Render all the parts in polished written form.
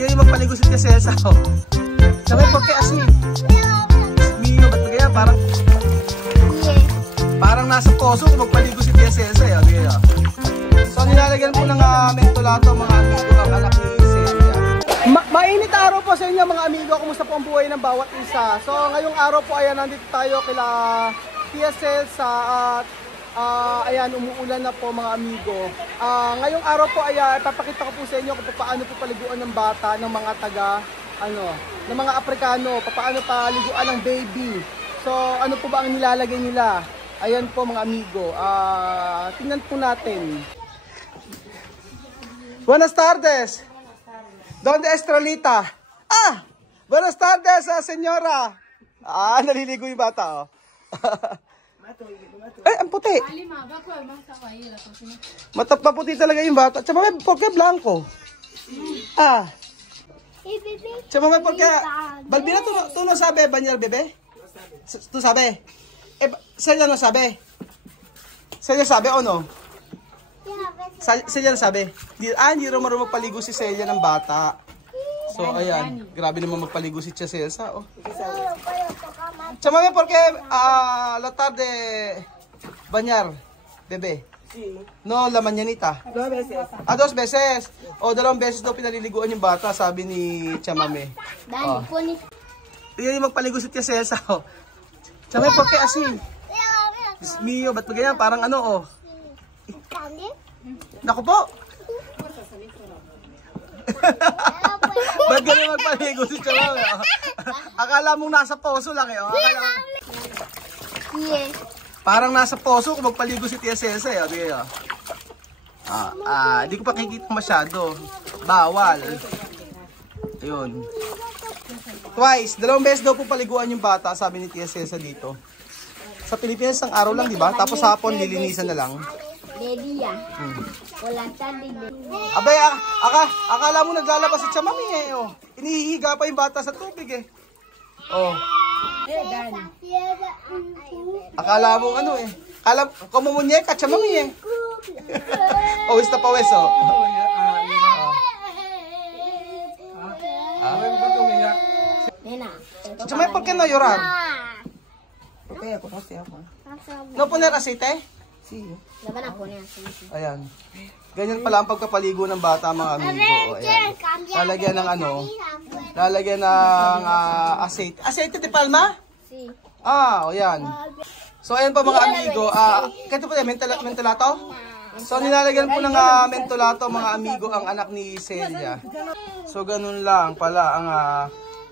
Yun yung magpaligo si Tia Celsa. Sabi, porque así. Mio, ba't kaya parang nasa poso kung magpaligo si Tia Celsa. So nilalagyan po ng mentolato mga amigo ang anak ni Celia. Mainit araw po sa inyo mga amigo. Kumusta po ang buhay ng bawat isa? So ngayong araw po ayan, nandito tayo kila Tia Celsa at ayan, umuulan na po mga amigo. Ngayong araw po ayan, ipapakita ko po sa inyo kung paano po paliguan ng bata ng mga ng mga Aprikano, paano paliguan ng baby. So ano po ba ang nilalagay nila? Ayan po mga amigo. Tingnan po natin. Buenas tardes. Donde Estrelita? Buenas tardes, señora. Naliligo yung bata, oh. Ay, ang puti. Maputi talaga yung bata. Tsaka may porke blanco. Tsaka may porke... Balbina, tu no sabe bañar bebé? Tu sabe? Celia no sabe? Celia sabe o no? Celia no sabe? Hindi rin marunong magpaligo si Celia ng bata. So, ayan. Grabe naman magpaligo si Tia Celsa, oh. Chamame, porque la tarde bañar, bebé. Sí. No, la mañanita. 2 veces. 2 beses. O, 2 beses daw pinaliliguan yung bata, sabi ni Chamame. Dani, poni. Yan yung magpaligo si Tia Celsa, oh. Chamame, porque así. Dios mío, ba't ganyan? Parang oh. Naku po. Ba't ganyan magpaligo si Chamame? Akala mong nasa poso lang, oh. Parang nasa poso kung magpaligo si Tia Celsa, oh. Di ko pa kikita masyado. Bawal. Ayun. Twice. 2 beses daw po paliguan yung bata, sabi ni Tia Celsa dito. Sa Pilipinas, ang araw lang, di ba? Tapos hapon, lilinisan na lang. Abay, akala mo naglalabas si Chamame, oh. Inihihiga pa yung bata sa tubig, eh. Oh. Akala mo Akala kumumunyeka, Chamame, eh. Pawis na pawis, oh. Chamame, ¿por qué no llorar? No poner aceite? Sí. Ayan. Ganyan pala ang pagkapaligo ng bata, mga amigo. Ayan. Lalagyan ng lalagyan ng aceite. Aceite de palma? Sí. Ayan. So ayan pa mga amigo. Kaya po mentolato? So nilalagyan po ng mentolato mga amigo ang anak ni Celia. So ganun lang pala ang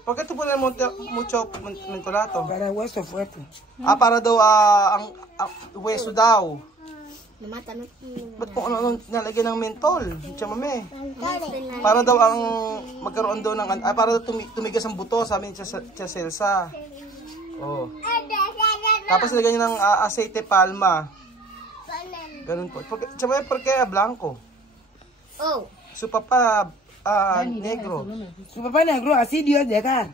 Porque tu pones mucho mentolato? Para hueso fuerte. Para daw ang hueso daw. Namata. Ba't po nalagyan ng mentol? Chamame. Para daw ang magkaroon daw ng para daw tumigas ang buto, sabi ni Tia Celsa. Oh. Tapos nilagyan niya ng aceite palma. Ganun po. Chamame, porque blanco. Oh. Su papá negro. Su papá negro, así Dios dejar.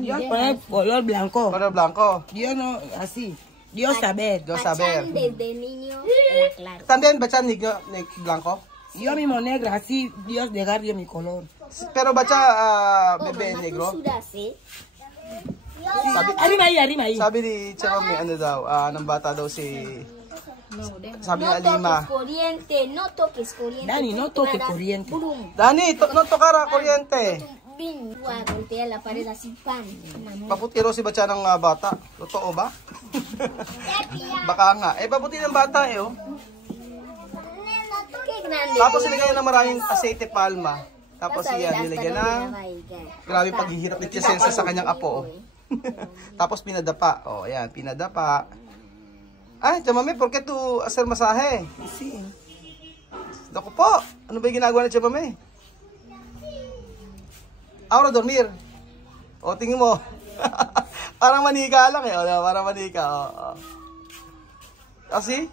Dios pone color blanco. Color blanco. Dios no, así. Dios saber. Dios saber. Desde niño era claro. También bacha negro, blanco. Yo mismo negro, así Dios dejar yo mi color. Pero bacha bebé negro. Arriba ahí. Sabi ni Chamame, ng bata daw si... Sabi ni Alima. No toques corriente. Dani, no toques corriente. Dani, no tocar corriente. Golpea la pared así, pan. Paputiro si Bacha ng bata. Totoo ba? Baka nga. Paputi ng bata, oh. Tapos nilagyan ng maraming aceite palma. Tapos nilagyan ng... Grabe paghihirap ni Tia Celsa sa kanyang apo, oh. Tapos pinadapa. Oh, ayan, pinadapa. Chamame, ¿por qué tú hacer masaje? Sí. Naku po, ano ba yung ginagawa ni Chamame? Ahora dormir. O, tingin mo. Parang manika lang, eh. O, parang manika. Asi?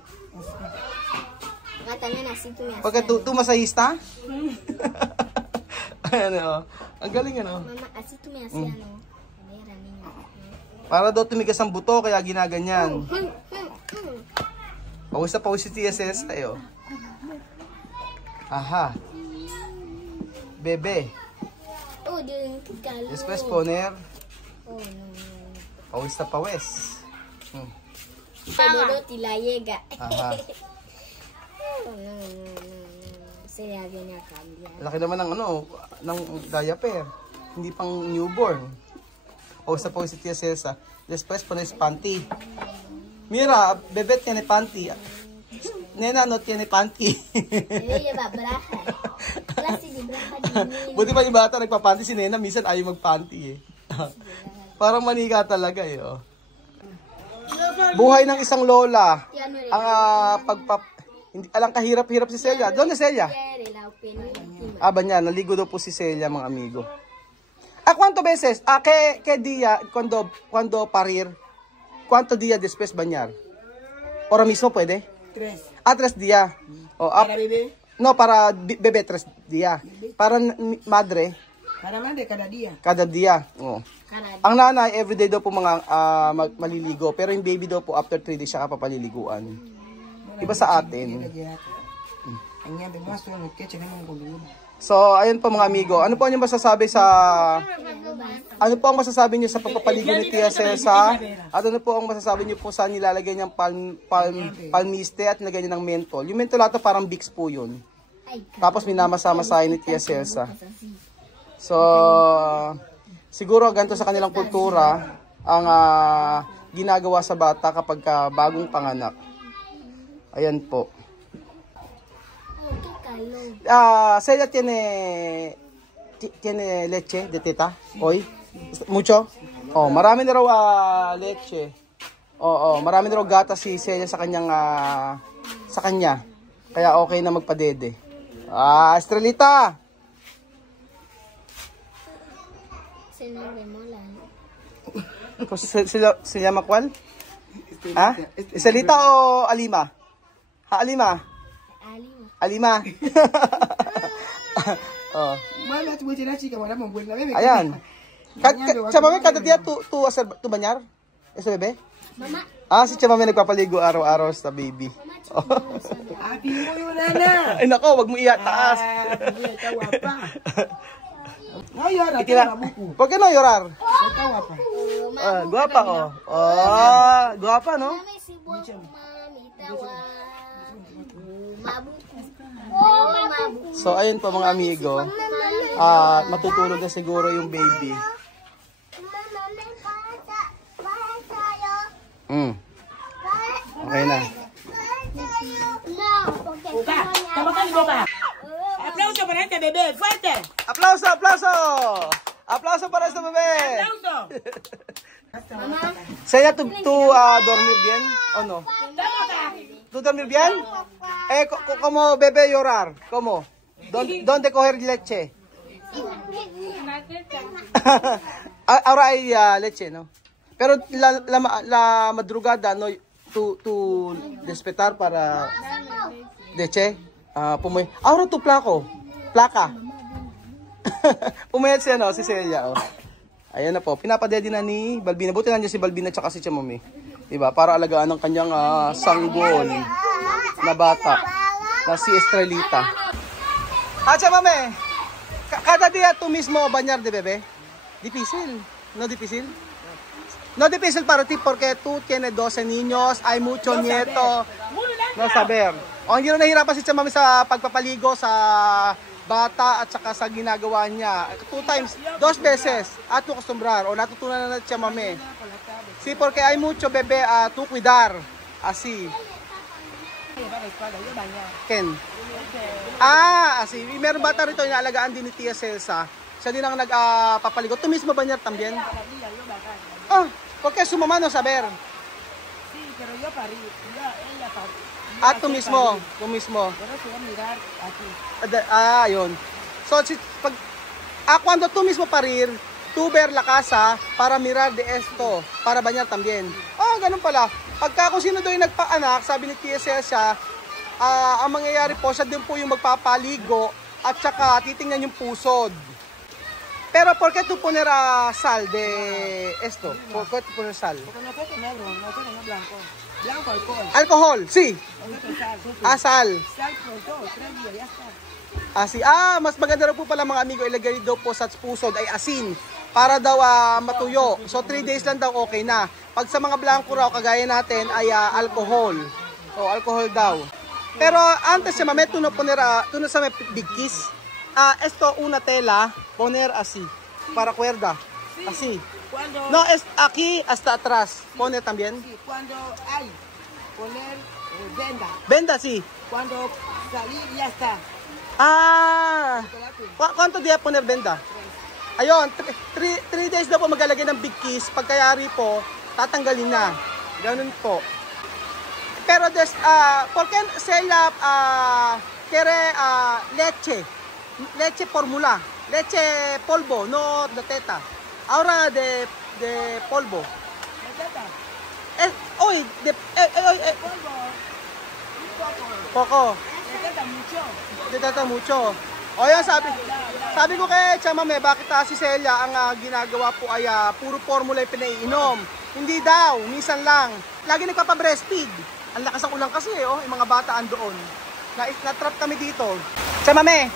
Pagka tu masahista? Ayan, ang galing, ano? Mama, así tú me hacías, no? Para daw tumigas ang buto, kaya ginaganyan. Pawis na pawis si Tia Celsa, eh, oh. Aha. bebe. Oh, yung calor. Después poner Oh, no. pawis na pawis. Seguro tila llega. Aha. Oh, no. Se ya viene a cambiar. Laki naman ng ng diaper. Hindi pang newborn. Pawis na pawis si Tia Celsa. Después pones panty. Mira, bebé tiene panty. Nena no tiene panty. Debe llevar braja. Clase de braja de niño. Buti pa yung bata nagpa-panty, si Nena minsan ayaw mag-panty eh. Parang manika talaga eh. Oh. Buhay ng isang lola. Ang hindi alang kahirap-hirap si Celia. Doon na Celia. Banya, naligo daw po si Celia mga amigo. ¿Cuánto veces? ¿Qué día cuando parir? ¿Cuánto día después bañar? ¿Ahora mismo puede? 3. 3 días. ¿Para bebé? No, para bebé 3 días. Para madre? Para madre, cada día. Kada dia. Oh. Ang nanay, everyday daw po mga maliligo. Pero yung baby daw po, after 3 days siya kapapaliliguan. Iba sa atin. So, ayun po mga amigo. Ano po ang masasabi sa... Ano po ang masasabi niyo sa pagpapaligo ni Tia Celsa? At ano po ang masasabi niyo po sa nilalagay niyang palmiste at nilagay niya ng mentol? Yung mentolato parang Vicks po yun. Tapos minamasa-masahin ni Tia Celsa. So, siguro ganito sa kanilang kultura ang ginagawa sa bata kapag bagong panganak. Ayan po. Celia tiene leche de teta hoy? Mucho? Oh, marami na raw leche. Marami na raw gata si Celia sa kanya. Kaya okay na magpadede. Estrelita. Se llama ¿cuál? ¿Estrelita o Alima? Alima. Alima. Ayan. Chamame, kada dia tu bañar? Ese bebé? Mama. Si Chamame nagpapaligo araw-araw sa baby. Ay nako, wag mo taas. ¿Por qué no llorar? Guapa guapa, no? So, ayun po mga amigo. Matutulog na siguro yung baby. Okay na. Aplauso para este bebé, fuerte. Aplauso, aplauso. Aplauso para este bebé. Aplauso. Celia, ¿tú dormir bien o no? ¿Tú dormir bien? Como bebé llorar. ¿Cómo? ¿Dónde coger leche? Ahora hay leche, ¿no? Pero la madrugada, ¿no? Tú despertar para leche. Ahora tu placa. Pumayat siya, no? Si Celia, oh. Ayan na po. Pinapadede na ni Balbina. Buti nandiyan si Balbina tsaka si Chamame. Diba? Para alagaan ng kanyang sanggol na bata na si Estrelita. Chamame, cada día tú mismo bañar de bebé? Difícil. ¿No difícil? No difícil para ti porque tú tienes 12 niños, hay mucho nieto. No saber. Hindi na nahirapan si Chamame sa pagpapaligo sa bata at saka sa ginagawa niya. 2 veces at tu acostumbrar o natutunan na Chamame. Sí, porque hay mucho bebé tú cuidar. Así. Ken? Así. Meron bata rito na alagaan din ni Tia Celsa. Siya din ang nagpapaligo. Tu mismo bañar también? Porque su mamá no saber. Sí, pero yo parí. Ella parí. Tu mismo. Pero se va a mirar aquí. Yun. So, cuando tú mismo parir, tú ver la casa para mirar de esto, para bañar también. Ganun pala. Pagka kung sino doon yung nagpaanak, sabi ni Tia Celsa, ang mangyayari po, siya din po yung magpapaligo at saka titingnan yung pusod. Pero, ¿por qué tú poner sal de esto? ¿Por qué tú poner sal? Porque no es negro, no es blanco. Blanco alcohol. Alcohol, sí. Sal. Sal. Sal por 2, 3 días, ya está. Mas maganda raw po pala mga amigo, ilagay daw po sa pusod ay asin para daw matuyo. So 3 days lang daw okay na. Pag sa mga blanco raw, kagaya natin ay alcohol. O alcohol daw. Pero antes siya mame, tuno sa may big kiss. Esto una tela, poner así, para cuerda. Así. No, es aquí hasta atrás. Poner también. Cuando hay poner venda. Venda, sí. Cuando salir ya está. ¿Cuánto dia poner venda? Ayun, 3 days daw po maglalagay ng big kiss. Pagkayari po, tatanggalin na. Ganun po. Pero ¿por qué sella quiere leche formula? Leche polvo, no de teta. Ahora de polvo. ¿De teta? Hoy, Polvo. Un poco. De teta mucho. De teta mucho. O yan, sabi ko kay Chamame, bakit si Celia ang ginagawa po ay puro formula yung pinaiinom. Hindi daw, minsan lang. Lagi nagpapa-breastfeed. Ang lakas ng ulang kasi yung mga bata andoon. Na-trap kami dito. Chamame,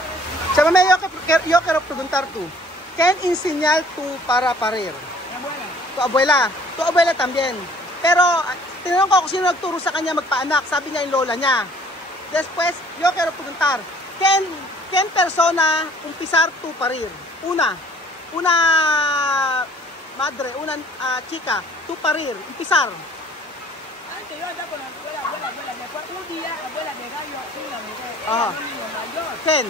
yo quiero preguntar tú. ¿Quién enseñar tú para parir? Abuela. Tu abuela también. Pero tinanong ko kung sino nagturo sa kanya magpaanak. Sabi niya yung lola niya. Después, yo quiero preguntar. ¿Quién persona empezar tú parir? Una madre, una chica, tú parir, empezar. Antes yo andaba con la abuela. Después un día la abuela me dio una mujer. Ajá. Un niño mayor. ¿Quién?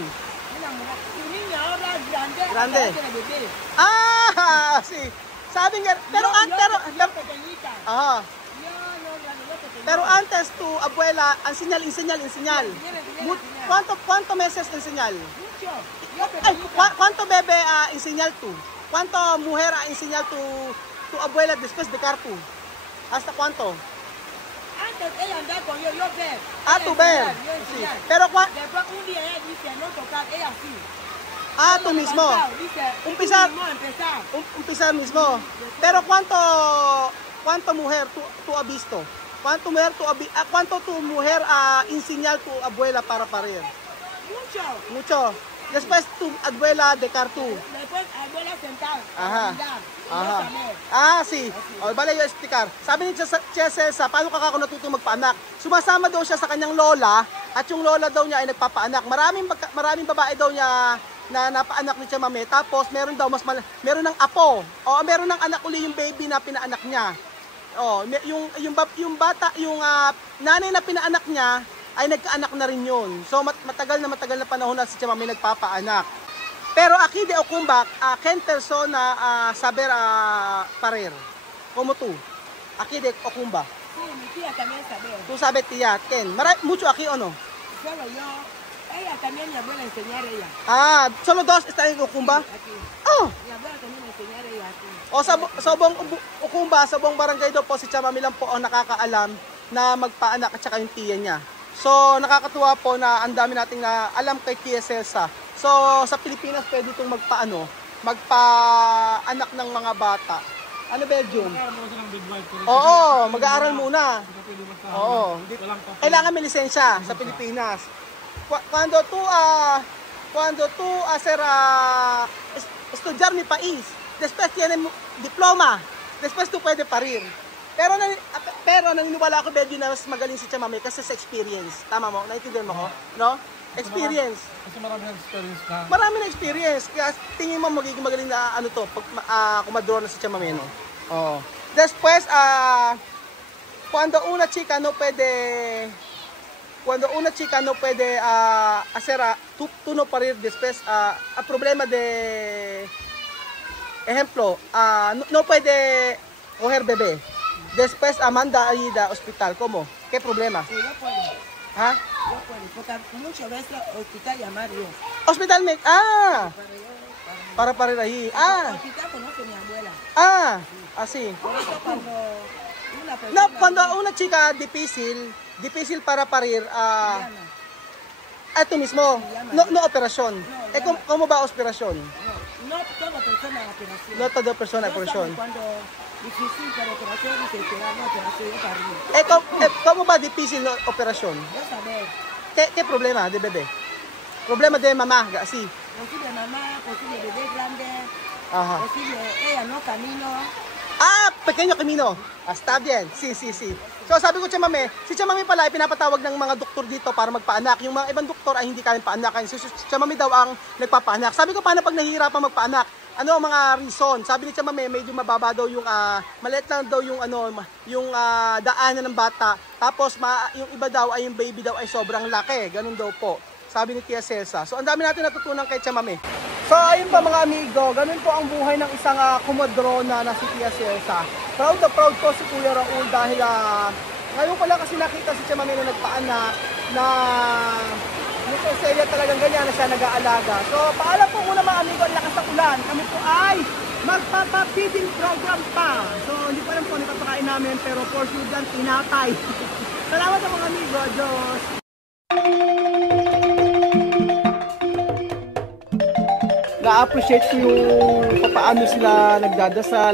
Una mujer. Su niña ahora grande. Grande. Tiene bebé. Sí. Sabi nga, pero Yo pequeñita. Aha. Yo pequeñita. Pero antes tu abuela, enseñal. ¿Cuánto meses enseñal? Mucho. Yo Ay, pequeñita. ¿cuánto bebé enseñal tú? ¿Cuánto mujer enseñal tu abuela después de car tú? ¿Hasta cuánto? Antes ella andaba con yo ver. Tu ver. Sí. Pero Después un día ella dice no tocar, ella sí. tú mismo. Dice, Empezar. empezar. Empezar mismo. Pero ¿cuánto mujer tú has visto? ¿Cuánto tu mujer enseñar tu abuela para parir? Mucho. Después tu abuela de cartú. Después abuela sentada. Aha. Sí. O, bala yung explicar. Sabi ni Chesa, paano ka ako natutong magpaanak? Sumasama daw siya sa kanyang lola at yung lola daw niya ay nagpapaanak. Maraming babae daw niya na napaanak ni Chamame. Tapos meron daw meron ng apo. O meron ng anak uli yung baby na pinaanak niya. O, yung bata, yung nanay na pinaanak niya ay nagkaanak na rin yun. So matagal na panahon na si Chamame nagpapaanak. Pero aquí de Ocumbak, ken persona saber parir. Como tú. Aquí de Ocumbak. Sí, mi tía también sabe. Tú sabes tía, ken. Mucho aquí o no? Solo yo. Ella también mi abuela enseñar ella. Solo dos están en Ocumbak? Aquí. Oh! Mi abuela también enseñar ella aquí. O sa buong Ocumbak, sa buong barangay daw po si Chamame lang po ang nakakaalam na magpaanak at saka yung tiya niya. So nakakatuwa po na ang dami nating na alam kay Tia Celsa. So sa Pilipinas pwede itong magpaanak ng mga bata. Ano Belgium? Oo, mag-aaral muna. Oo. Kailangan may lisensya sa Pilipinas. Cuando tú hacer estudiar mi país, después tiene diploma, después tú puede parir. Pero naniniwala ako Belgium na mas magaling si Chamame kasi sa experience. Tama mo? Naintindihan mo ko? No? Experience. Kasi marami ng experience na. Marami na experience. Kaya tingin mo magiging magaling na kumadro na si Chamame, no? Oh. Después, cuando una chica no puede hacer tú no parir después a problema de ejemplo, no puede coger bebé. Después manda ahí al hospital. ¿Cómo? ¿Qué problema? Sí, yo puedo. Yo puedo. Porque muchas veces hospital llamar yo. Hospital para parir ahí. Hospital conozco a mi abuela. Así. Por eso cuando una persona... No, cuando una chica difícil para parir, tú mismo, no operación. ¿Cómo va operación? No toda persona operación. No toda persona operación. Cuando difícil para operación dice que no operación para mí. ¿Cómo va difícil la operación? Yo saber. ¿Qué problema de bebé? Problema de mama, gasi. Posible mamá, posible bebé grande, Aha. posible ella no camino. Ah, pequeño camino. Está bien. Si. So sabi ko Chamame, si Chamame pala ay pinapatawag ng mga doktor dito para magpaanak. Yung mga ibang doktor ay hindi kayang paanakan. Si Chamame daw ang nagpapaanak. Sabi ko paano pag nahihirapan magpaanak? Ano ang mga reason? Sabi ni Chamame, medyo mababa daw yung maliit lang daw yung daanan ng bata. Tapos yung iba daw ay yung baby daw ay sobrang laki. Ganun daw po. Sabi ni Tia Celsa. So ang dami natin natutunan kay Chamame. So ayun pa mga amigo, ganun po ang buhay ng isang komadrona na si Tia Celsa. Proud na proud po si Kuya Raul dahil ngayon ko lang kasi nakita si Chamame na nagpaanak na yung Celia talagang ganyan na siya nag-aalaga. So paalam po muna mga amigo, ang lakas ng ulan. Kami po ay magpapa-feeding program pa. So hindi pa lang po napapakain namin pero for sure dyan, tinatay. Salamat po mga amigo, Diyos! Na-appreciate ko yung paano sila nagdadasal.